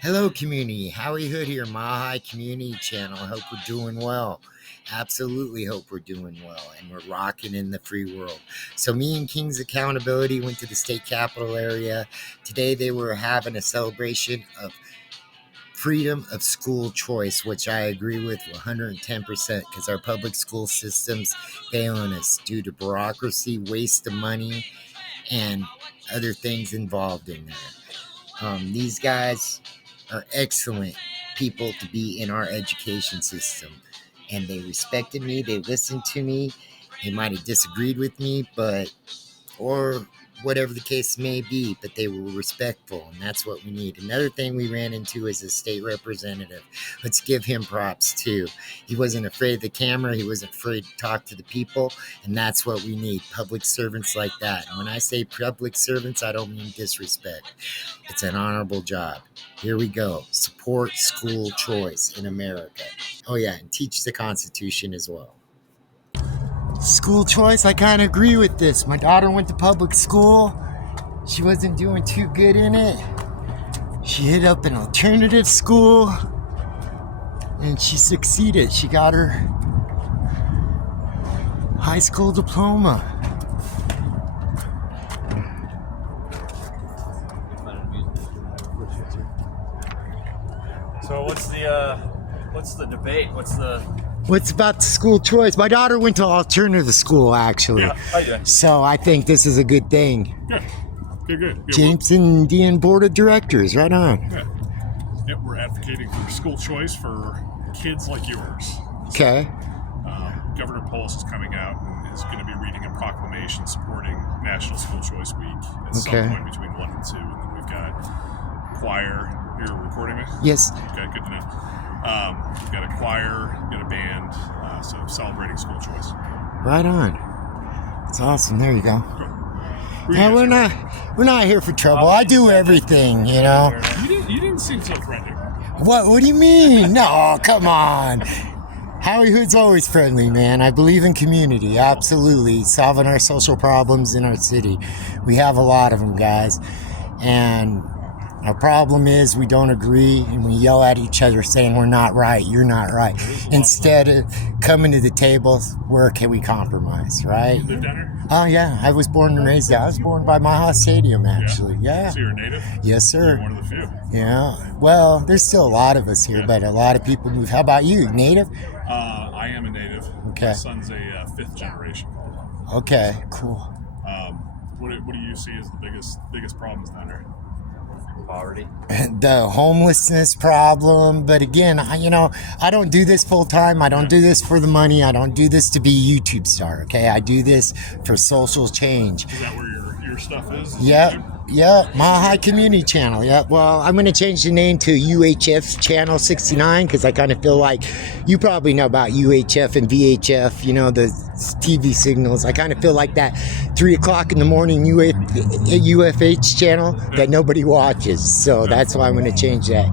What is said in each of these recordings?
Hello, community. Howie Hood here, Mahi Community Channel. I hope we're doing well. Absolutely hope we're doing well, and we're rocking in the free world. So me and King's Accountability went to the state capital area. Today they were having a celebration of freedom of school choice, which I agree with 110% because our public school system's failing us due to bureaucracy, waste of money, and other things involved in there. These guys are excellent people to be in our education system, and they respected me, they listened to me, they might have disagreed with me, or whatever the case may be, but they were respectful, and that's what we need. Another thing we ran into is a state representative. Let's give him props too. He wasn't afraid of the camera, he wasn't afraid to talk to the people, and that's what we need, public servants like that. And when I say public servants, I don't mean disrespect. It's an honorable job. Here we go. Support school choice in America. Oh yeah, and teach the Constitution as well. School choice, I kind of agree with this. My daughter went to public school. She wasn't doing too good in it. She hit up an alternative school and she succeeded. She got her high school diploma. So what's the debate? What's about the school choice? My daughter went to alternative school, actually. Yeah, I did. So I think this is a good thing. Good. Yeah, Jameson Indian Board of Directors, right on. we're advocating for school choice for kids like yours. Okay. Governor Polis is coming out and is going to be reading a proclamation supporting National School Choice Week at some point between 1 and 2. And then we've got choir. You're recording me? Yes. Okay, good to know. We've got a choir, got a band, so celebrating school choice. Right on. It's awesome. There you go. Yeah, we're not here for trouble. I do everything, you know. You didn't seem so friendly. What do you mean? No, come on. Howie Hood's always friendly, man. I believe in community, absolutely. Solving our social problems in our city. We have a lot of them, guys. And our problem is we don't agree and we yell at each other saying we're not right, you're not right. Instead of coming to the table, where can we compromise, right? You live down here? Oh, yeah. I was born and raised there. I was born by Maha Stadium, actually. Yeah. So you're a native? Yes, sir. You're one of the few. Yeah. Well, there's still a lot of us here, but a lot of people move. How about you? Native? I am a native. Okay. My son's a fifth generation. Okay, cool. What do you see as the biggest problems down there? Poverty. The homelessness problem. But again, I don't do this full time. I don't do this for the money. I don't do this to be a YouTube star. Okay. I do this for social change. Is that where your stuff is? Yeah, Mahi Community Channel. Yeah. Well, I'm going to change the name to UHF Channel 69 because I kind of feel like you probably know about UHF and VHF, the TV signals. I kind of feel like that 3 o'clock in the morning UFH channel that nobody watches. So that's why I'm going to change that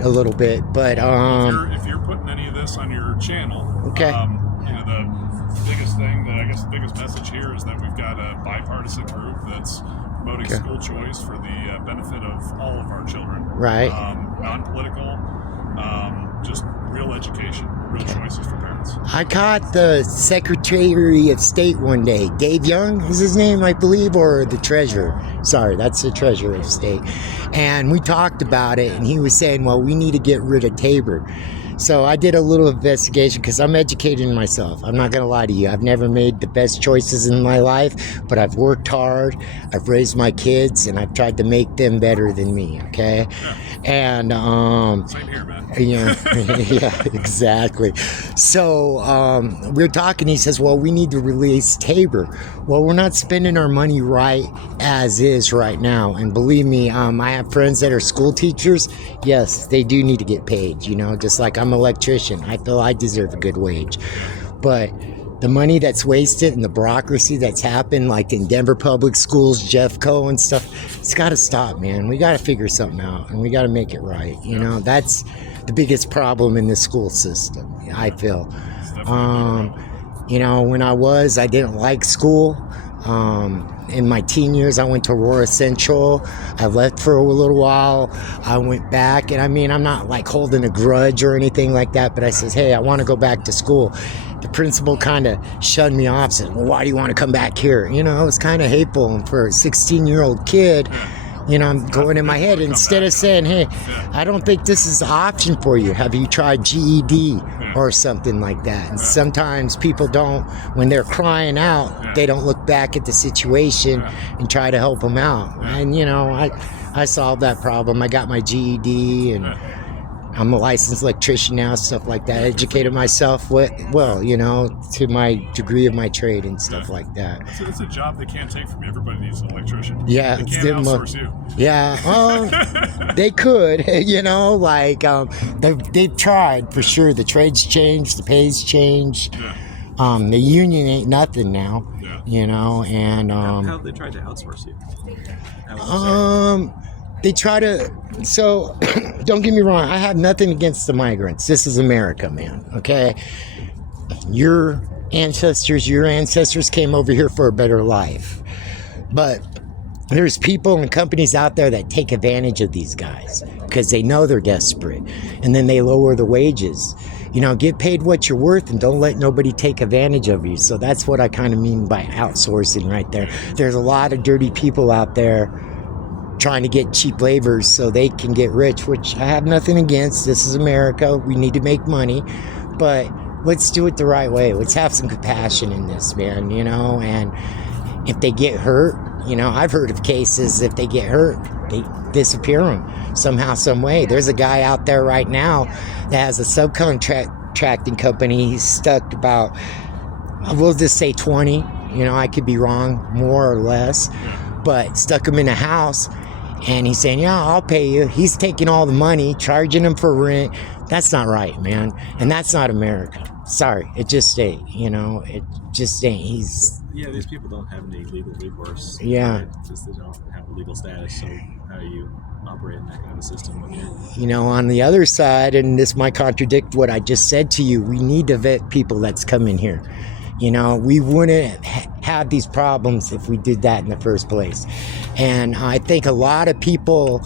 a little bit. But if you're putting any of this on your channel, okay. The biggest thing that I guess the biggest message here is that we've got a bipartisan group that's promoting school choice for the benefit of all of our children. Right. Non-political, just real education, real choices for parents. I caught the Secretary of State one day. Dave Young is his name, I believe, or the Treasurer. Sorry, that's the Treasurer of State. And we talked about it, and he was saying, well, we need to get rid of Tabor. So I did a little investigation because I'm educating myself. I'm not going to lie to you. I've never made the best choices in my life, but I've worked hard. I've raised my kids, and I've tried to make them better than me, okay? Yeah. And Same here, man. yeah, exactly. So we're talking. He says, well, we need to release Tabor. Well, we're not spending our money right as is right now. And believe me, I have friends that are school teachers. Yes, they do need to get paid, just like I'm an electrician. I feel I deserve a good wage. But the money that's wasted and the bureaucracy that's happened, like in Denver Public Schools, Jeffco and stuff, it's got to stop, man. We got to figure something out, and we got to make it right. That's the biggest problem in the school system, I feel. When I didn't like school. In my teen years, I went to Aurora Central. I left for a little while. I went back, and I mean, I'm not like holding a grudge or anything like that, but I says, hey, I want to go back to school. The principal kind of shunned me off, said, well, why do you want to come back here? You know, it was kind of hateful. And for a 16-year-old kid, you know, I'm going in my head, instead of saying, hey, I don't think this is an option for you. Have you tried GED or something like that? And sometimes people don't, when they're crying out, they don't look back at the situation and try to help them out. And, you know, I solved that problem. I got my GED, and I'm a licensed electrician now, stuff like that. I educated myself, well, you know, to my degree of my trade and stuff like that. So it's a job they can't take from you. Everybody needs an electrician. Yeah. They can't outsource you. Yeah. They could, you know, like they've tried for sure. The trade's changed. The pay's changed. Yeah. The union ain't nothing now, you know, and how have they tried to outsource you? They try to, so don't get me wrong, I have nothing against the migrants. This is America, man, okay? Your ancestors came over here for a better life. But there's people and companies out there that take advantage of these guys because they know they're desperate. And then they lower the wages. You know, get paid what you're worth and don't let nobody take advantage of you. So that's what I kind of mean by outsourcing right there. There's a lot of dirty people out there trying to get cheap laborers so they can get rich, which I have nothing against. This is America. We need to make money, but let's do it the right way. Let's have some compassion in this, man, you know, and if they get hurt, you know, I've heard of cases, if they get hurt, they disappear them somehow, some way. There's a guy out there right now that has a subcontracting company. He's stuck about, we'll just say 20, you know, I could be wrong, more or less, but stuck him in a house. And he's saying, yeah, I'll pay you. He's taking all the money, charging him for rent. That's not right, man. And that's not America. Sorry, it just ain't, you know, it just ain't. Yeah, these people don't have any legal recourse. Yeah. Right? Just they don't have a legal status, so how do you operate in that kind of a system when you know, on the other side, and this might contradict what I just said to you, we need to vet people that's coming here. You know, we wouldn't have these problems if we did that in the first place. And I think a lot of people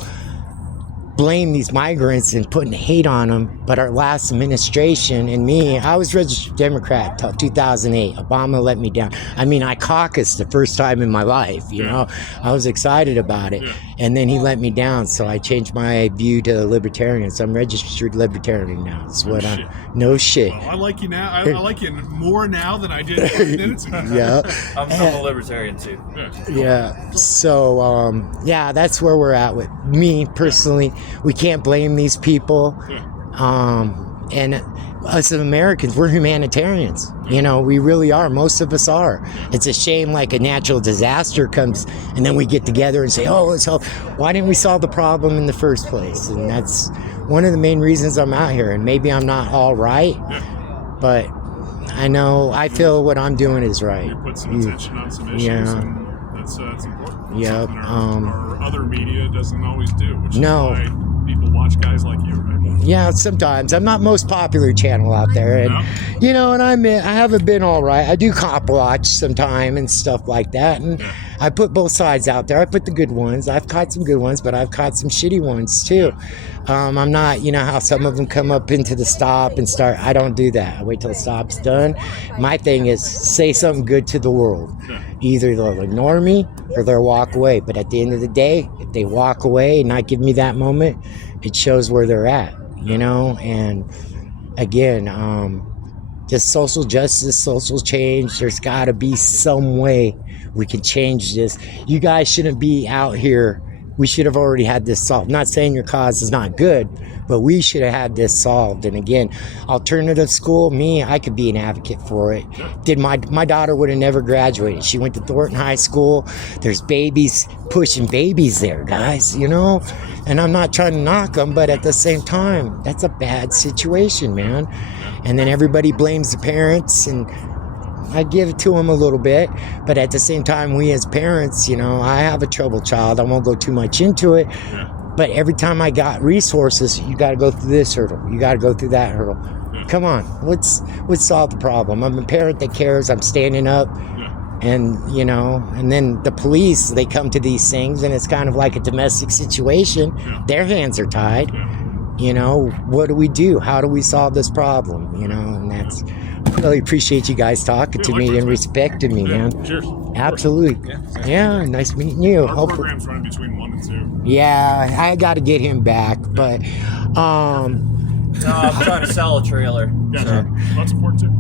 blame these migrants and putting hate on them, but our last administration and me, I was registered Democrat until 2008. Obama let me down. I mean, I caucused the first time in my life, you know. I was excited about it. And then he let me down, so I changed my view to libertarian. So I'm registered libertarian now. That's what I'm. No shit. Well, I like you now. I like you more now than I did 5 minutes ago. Yeah. I'm a libertarian too. Yeah. So, yeah, that's where we're at with me personally. We can't blame these people. And us as Americans, we're humanitarians. You know, we really are. Most of us are. It's a shame like a natural disaster comes and then we get together and say, oh, let's help. Why didn't we solve the problem in the first place? And that's one of the main reasons I'm out here. And maybe I'm not all right, but I know, I feel what I'm doing is right. You put some attention on some issues, and that's important. Yep. Our other media doesn't always do, which is No. why people watch guys like you, right? Yeah, sometimes. I'm not most popular channel out there. And, you know, and I haven't been all right. I do cop watch sometime and stuff like that. And I put both sides out there. I put the good ones. I've caught some good ones, but I've caught some shitty ones too. I'm not, you know, how some of them come up into the stop and start. I don't do that. I wait till the stop's done. My thing is say something good to the world. Either they'll ignore me or they'll walk away. But at the end of the day, if they walk away and not give me that moment, it shows where they're at, you know? And again, just social justice, social change, there's gotta be some way we can change this. You guys shouldn't be out here. We should have already had this solved. Not saying your cause is not good, but we should have had this solved. And again, alternative school, I could be an advocate for it. My daughter would have never graduated. She went to Thornton High School. There's babies pushing babies there, guys, you know? And I'm not trying to knock them, but at the same time, that's a bad situation, man. And then everybody blames the parents, and I give it to them a little bit, but at the same time, we as parents, you know, I have a troubled child. I won't go too much into it, but every time I got resources, you got to go through this hurdle. You got to go through that hurdle. Come on, let's solve the problem. I'm a parent that cares. I'm standing up. And, you know, and then the police, they come to these things and it's kind of like a domestic situation. Yeah. Their hands are tied. Yeah. You know, what do we do? How do we solve this problem? You know, and that's, I really appreciate you guys talking to me and respecting me, man. Cheers. Absolutely. Yeah, nice meeting you. Our program's running between 1 and 2. Yeah, I got to get him back, but No, I'm trying to sell a trailer. Yeah, So, sure. That's important too.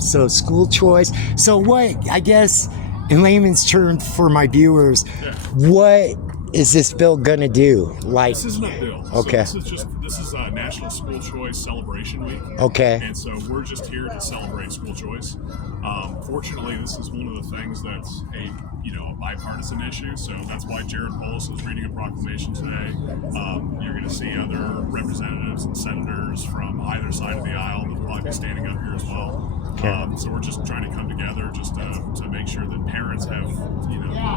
so school choice. So what, I guess, in layman's terms for my viewers, Yeah. what is this bill gonna do? Like, This isn't a bill. Okay. So this is National School Choice Celebration Week. okay, And so we're just here to celebrate school choice. Fortunately, this is one of the things that's a bipartisan issue. So that's why Jared Polis is reading a proclamation today. You're going to see other representatives and senators from either side of the aisle that will probably be standing up here as well. So we're just trying to come together just to make sure that parents have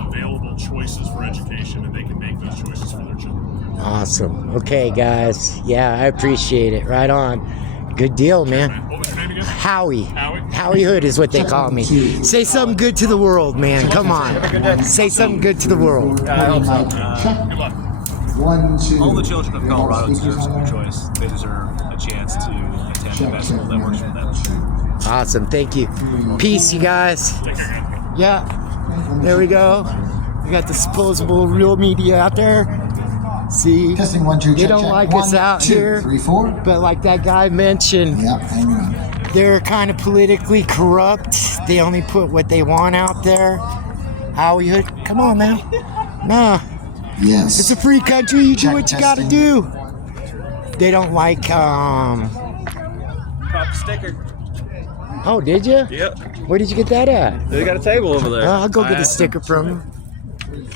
available choices for education and they can make those choices for their children. awesome. Okay, guys, yeah, I appreciate it. Right on. Good deal, man. What was your name again? Howie. Howie? Howie Hood is what they call me. Say something good to the world, man. Come on. Say something good to the world. I hope so. Good luck. 1, 2. All the children of Colorado deserve school choice. They deserve a chance to attend the best school that works for them. Awesome. Thank you. Peace, you guys. Take care, guys. Yeah. There we go. We got disposable real media out there. See, Testing 1, 2. they Check, don't check. like 1, us out 2, here. 3, 4. But like that guy mentioned, Yep, hang on. they're kind of politically corrupt. They only put what they want out there. Howie Hood, come on, man. Nah, Yes. it's a free country. You do Check, what you got to testing. do. They don't like. Cop sticker. Oh, did you? Yep. Where did you get that at? They got a table over there. I'll go get a asked sticker from him.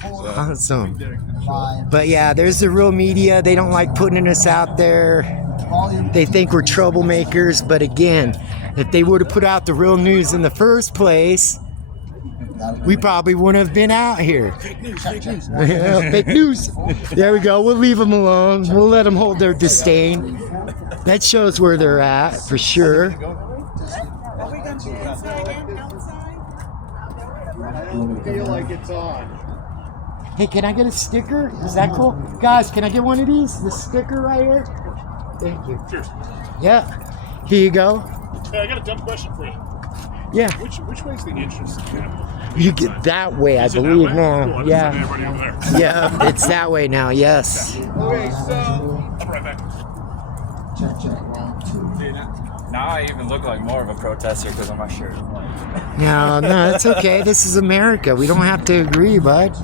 Awesome. 5. But yeah, there's the real media. They don't like putting us out there. Volume. They think we're troublemakers. But again, if they would have put out the real news in the first place, we probably wouldn't have been out here. Yeah, fake news. There we go. We'll leave them alone. We'll let them hold their disdain. That shows where they're at for sure. Are we going to be inside and outside? Feel like it's on. Hey, can I get a sticker? Is that cool? Guys, can I get one of these? The sticker right here? Thank you. Cheers. Yeah. Here you go. Hey, I got a dumb question for you. Yeah. Which way's the entrance to the Capitol? You get that way, I Is it that believe way? now. Cool, I just Yeah. seen everybody over there. Yeah, it's that way now, yes. Okay, so I'll be right back. Check, check. 1, 2. Now I even look like more of a protester because of my shirt. No, it's okay. This is America. We don't have to agree, bud.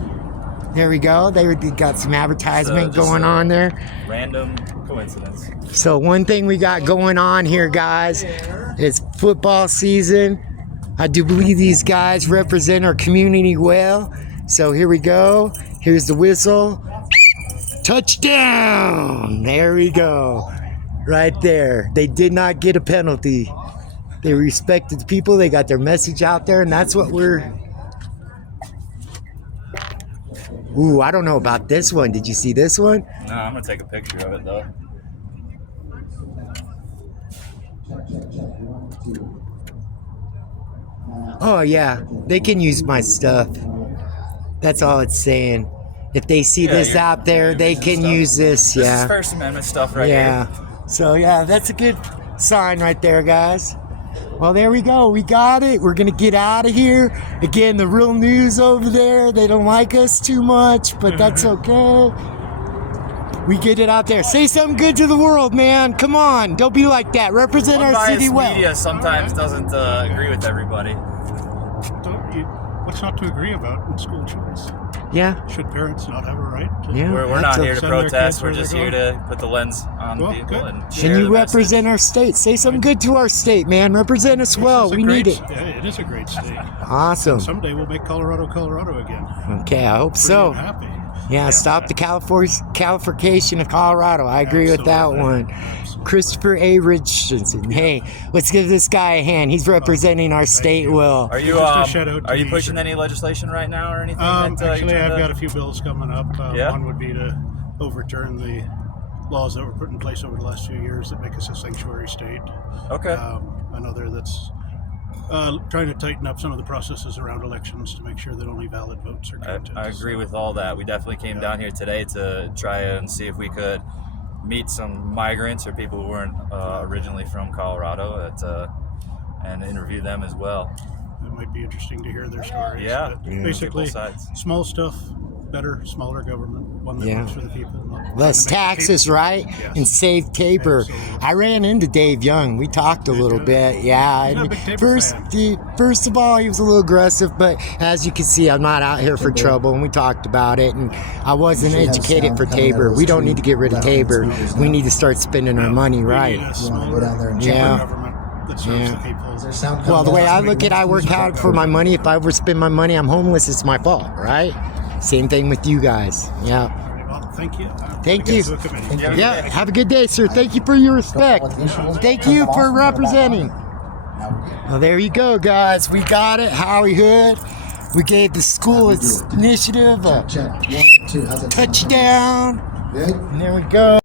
There we go. They got some advertisement So just, going on there. Random coincidence. So one thing we got going on here, guys, is football season. I do believe these guys represent our community well. So here we go. Here's the whistle. Touchdown! There we go. Right there. They did not get a penalty. They respected the people. They got their message out there, and that's what we're... Ooh, I don't know about this one. Did you see this one? No, I'm gonna take a picture of it though. Oh, yeah. They can use my stuff. That's all it's saying. If they see Yeah, this you're- out there, they using can stuff. use this. This Yeah. is First Amendment stuff right Yeah. here. So, yeah, that's a good sign right there, guys. Well, there we go. We got it. We're going to get out of here. Again, the real news over there, they don't like us too much, but that's okay. We get it out there. Say something good to the world, man. Come on. Don't be like that. Represent our city Unbiased well. media sometimes doesn't agree with everybody. what's not to agree about in school choice? Yeah. Should parents not have a right to? Yeah. We're that's not a- here to send their protest. kids We're where just they're here to put the lens on Well, people good. and share And you the message. represent our state. Say something good to our state, man. Represent us well. This is a We great need it. Yeah, it is a great state. Awesome. Someday we'll make Colorado again. Okay, I hope Pretty so. happy. Yeah, stop the Californication of Colorado. I agree with that Absolutely. one. Christopher A. Richardson. Hey, let's give this guy a hand. He's representing our state well. Are you Just a shout out to are you the- pushing any legislation right now or anything? Actually, I've got a few bills coming up. Yeah? One would be to overturn the laws that were put in place over the last few years that make us a sanctuary state. Okay. Another that's trying to tighten up some of the processes around elections to make sure that only valid votes are counted. I agree with all that. We definitely came down here today to try and see if we could meet some migrants or people who weren't originally from Colorado and interview them as well. It might be interesting to hear their stories. Yeah, but yeah. basically, Both sides. small stuff, better, smaller government, one that works for the people. Less taxes, right? And save Tabor. Absolutely. I ran into Dave Young. We talked a little bit. Yeah. You're I a mean, big Tabor first of all, he was a little aggressive, but as you can see, I'm not out here for trouble, and we talked about it. And I wasn't educated for Tabor. We don't need to get rid of Tabor. We need to start spending our money right. We need a smaller, cheaper Yeah. government that serves the people. Well, the way I look at it, I work hard for my money. If I overspend my money, I'm homeless. It's my fault, right? Same thing with you guys. Yeah. Well, thank you. Thank you. To a committee. Yeah. Have a good day, sir. Thank you for your respect. Thank you for representing. Well, there you go, guys. We got it. Howie Hood. We gave the school its initiative a Check. 1, 2. How's it? touchdown. Good. And there we go.